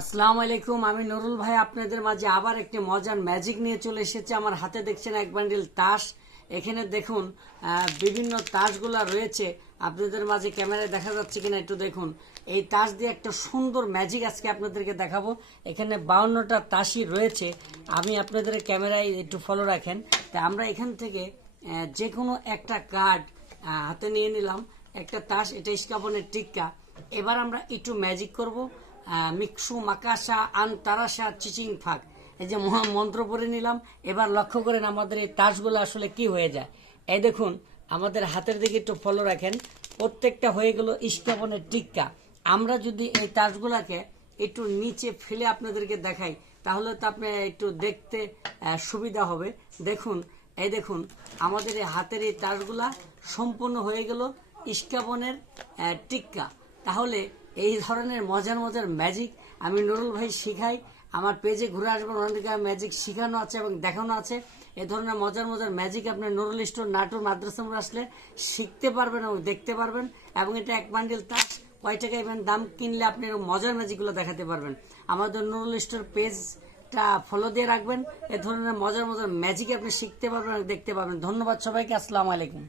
আসসালামু আলাইকুম। আমি নুরুল ভাই আপনাদের মাঝে আবার একটি মজার ম্যাজিক নিয়ে চলে এসেছি। আমার হাতে দেখছেন এক বান্ডিল তাস। এখানে দেখুন বিভিন্ন তাসগুলা রয়েছে। আপনাদের মাঝে ক্যামেরায় দেখা যাচ্ছে কিনা একটু দেখুন। এই তাস দিয়ে একটা সুন্দর ম্যাজিক আজকে আপনাদেরকে দেখাবো। এখানে 52টা তাসই রয়েছে। আমি আপনাদের ক্যামেরায় একটু ফলো রাখেন। তা আমরা এখান থেকে যে কোনো একটা কার্ড হাতে নিয়ে নিলাম। একটা তাস, এটা ইস্কাবনের টিক্কা। এবার আমরা একটু ম্যাজিক করব। মিকসু মাকাশা আনতারাশা চিচিং ফাঁক, এই যে মন্ত্র পড়ে নিলাম। এবার লক্ষ্য করেন আমাদের এই তাসগুলো আসলে কি হয়ে যায়। এই দেখুন, আমাদের হাতের দিকে একটু ফলো রাখেন। প্রত্যেকটা হয়ে গেল ইস্কাবনের টিক্কা। আমরা যদি এই তাসগুলাকে একটু নিচে ফেলে আপনাদেরকে দেখাই, তাহলে তো আপনি একটু দেখতে সুবিধা হবে। দেখুন, এই দেখুন, আমাদের এই হাতের এই তাসগুলা সম্পূর্ণ হয়ে গেল ইস্কাবনের টিক্কা। তাহলে এই ধরনের মজার মজার ম্যাজিক আমি নুরুল ভাই শিখাই। আমার পেজে ঘুরে আসবেন, ওনাদেরকে ম্যাজিক শেখানো আছে এবং দেখানো আছে। এ ধরনের মজার মজার ম্যাজিক আপনি নুরুল স্টোর নাটোর মাদ্রাসা মোড় আসলে শিখতে পারবেন এবং দেখতে পারবেন। এবং এটা এক বান্ডিল তাস কয় টাকা এবং দাম কিনলে আপনি মজার ম্যাজিকগুলো দেখাতে পারবেন। আমাদের নুরুল স্টোর পেজটা ফলো দিয়ে রাখবেন। এ ধরনের মজার মজার ম্যাজিক আপনি শিখতে পারবেন এবং দেখতে পারবেন। ধন্যবাদ সবাইকে। আসসালামু আলাইকুম।